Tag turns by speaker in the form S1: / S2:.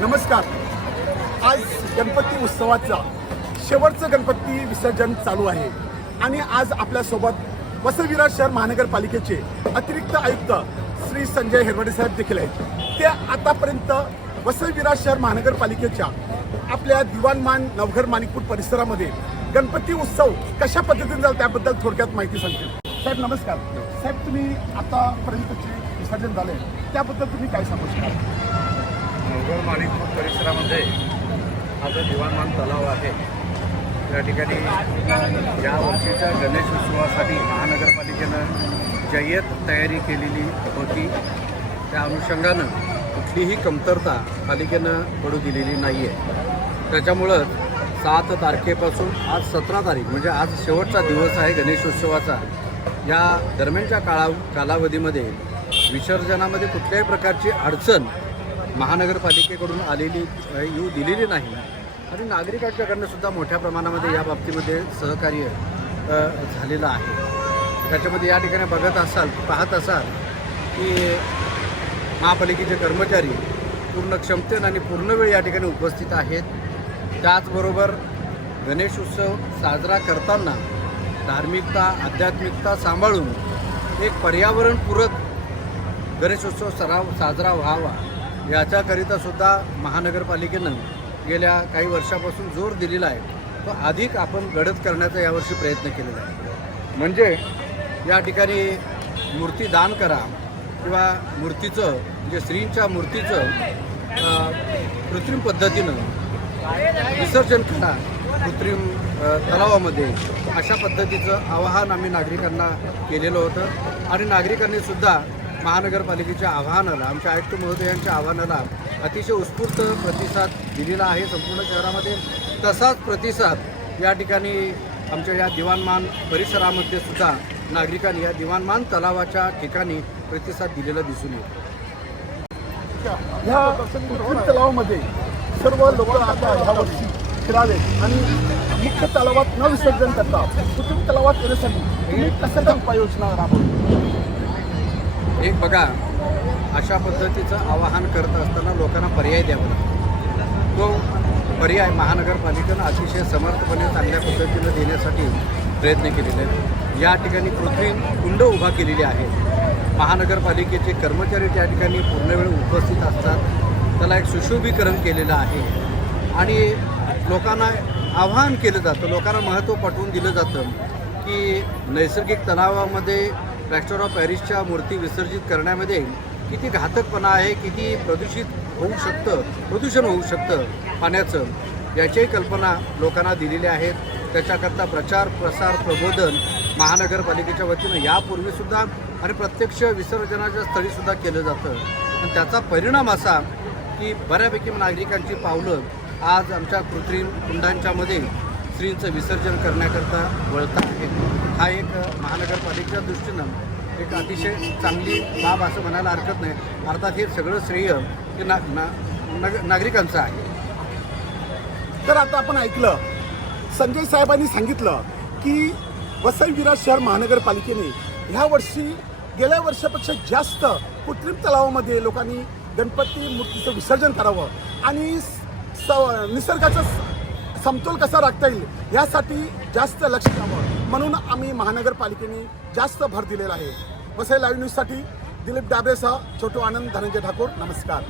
S1: नमस्कार. आज गणपती उत्सवाचा शेवटचं गणपती विसर्जन चालू आहे. आणि आज आपल्यासोबत वसविरा शहर महानगरपालिकेचे अतिरिक्त आयुक्त श्री संजय हेरवडे साहेब देखील आहेत. ते आतापर्यंत वसविरा शहर महानगरपालिकेच्या आपल्या दिवाणमान नवघर माणिकपूर परिसरामध्ये गणपती उत्सव कशा पद्धतीने झाला त्याबद्दल थोडक्यात माहिती सांगते साहेब नमस्कार. साहेब तुम्ही आतापर्यंतचे विसर्जन झाले त्याबद्दल तुम्ही काय सांगू शकाल?
S2: नवघर माणिकपूर परिसरामध्ये हा जो दिवाणमान तलाव आहे. या ठिकाणी या वर्षीच्या गणेश उत्सवासाठी महानगरपालिकेनं जय्यत तयारी केलेली होती. त्या अनुषंगानं कुठलीही कमतरता पालिकेनं पडू दिलेली नाही आहे त्याच्यामुळं सात तारखेपासून आज सतरा तारीख म्हणजे आज शेवटचा दिवस आहे गणेशोत्सवाचा या दरम्यानच्या काळा कालावधीमध्ये विसर्जनामध्ये कुठल्याही प्रकारची अडचण महानगरपालिकेकडून आलेली यू येऊ दिलेली नाही. आणि नागरिकांच्याकडनं सुद्धा मोठ्या प्रमाणामध्ये या बाबतीमध्ये सहकार्य झालेलं आहे. त्याच्यामध्ये या ठिकाणी बघत असाल पाहत असाल की महापालिकेचे कर्मचारी पूर्ण क्षमतेनं आणि पूर्ण वेळ या ठिकाणी उपस्थित आहेत. त्याचबरोबर गणेश उत्सव साजरा करताना धार्मिकता आध्यात्मिकता सांभाळून एक पर्यावरणपूरक गणेशोत्सव सराव साजरा व्हावा. याच्याकरिता सुद्धा महानगरपालिकेनं गेल्या काही वर्षापासून जोर दिलेला आहे. तो अधिक आपण गडद करण्याचा यावर्षी प्रयत्न केलेला आहे. म्हणजे या ठिकाणी मूर्ती दान करा किंवा मूर्तीचं म्हणजे श्रींच्या मूर्तीचं कृत्रिम पद्धतीनं विसर्जन करा कृत्रिम तलावामध्ये. अशा पद्धतीचं आवाहन आम्ही नागरिकांना केलेलं होतं. आणि नागरिकांनी सुद्धा महानगरपालिकेच्या आवाहनाला आमच्या आयुक्त महोदयांच्या आव्हानाला अतिशय उत्स्फूर्त प्रतिसाद दिलेला आहे संपूर्ण शहरामध्ये. तसाच प्रतिसाद या ठिकाणी आमच्या या दिवाणमान परिसरामध्ये सुद्धा नागरिकांनी या दिवाणमान तलावाच्या ठिकाणी प्रतिसाद दिलेला दिसून येतो.
S1: ह्या तलावामध्ये सर्व लोक आता ह्या वर्षी आणि मुख्य तलावात न विसर्जन करता कृत्रिम तलावात येण्यासाठी तुम्ही कसं काय उपाययोजना राबवली
S2: एक बघा अशा पद्धतीचं आवाहन करत असताना लोकांना पर्याय द्यावा तो पर्याय महानगरपालिकेनं अतिशय समर्थपणे चांगल्या पद्धतीनं देण्यासाठी प्रयत्न केलेले आहेत. या ठिकाणी कृत्रिम कुंड उभा केलेली आहे महानगरपालिकेचे कर्मचारी त्या ठिकाणी पूर्ण वेळ उपस्थित असतात. त्याला एक सुशोभीकरण केलेलं आहे. आणि लोकांना आवाहन केलं जातं लोकांना महत्त्व पटवून दिलं जातं की नैसर्गिक तणावामध्ये प्लॅस्टर ऑफ पॅरिसच्या मूर्ती विसर्जित करण्यामध्ये किती घातकपणा आहे किती प्रदूषित होऊ शकतं प्रदूषण होऊ शकतं पाण्याचं याच्याही कल्पना लोकांना दिलेल्या आहेत. त्याच्याकरता प्रचार प्रसार प्रबोधन महानगरपालिकेच्या वतीनं यापूर्वीसुद्धा आणि प्रत्यक्ष विसर्जनाच्या स्थळीसुद्धा केलं जातं. पण त्याचा परिणाम असा की बऱ्यापैकी नागरिकांची पावलं आज आमच्या कृत्रिम कुंडांच्यामध्ये स्त्रींचं विसर्जन करण्याकरता वळता आहेत हा एक महानगरपालिकेच्या दृष्टीनं एक अतिशय चांगली बाब असं म्हणायला हरकत नाही. अर्थात हे सगळं श्रेय हे ना ना नग नागरिकांचं आहे.
S1: तर आता आपण ऐकलं संजय साहेबांनी सांगितलं की वसई विराज शहर महानगरपालिकेने ह्या वर्षी गेल्या वर्षापेक्षा जास्त कृत्रिम तलावामध्ये लोकांनी गणपती मूर्तीचं विसर्जन करावं आणि स निसर्गाचा समतोल कसा राखता येईल यासाठी जास्त लक्ष द्यावं. म्हणून आम्ही महानगरपालिकेने जास्त भर दिलेला आहे. वसई लाईव्ह न्यूजसाठी दिलीप डाबरेसह छोटू आनंद धनंजय ठाकूर नमस्कार.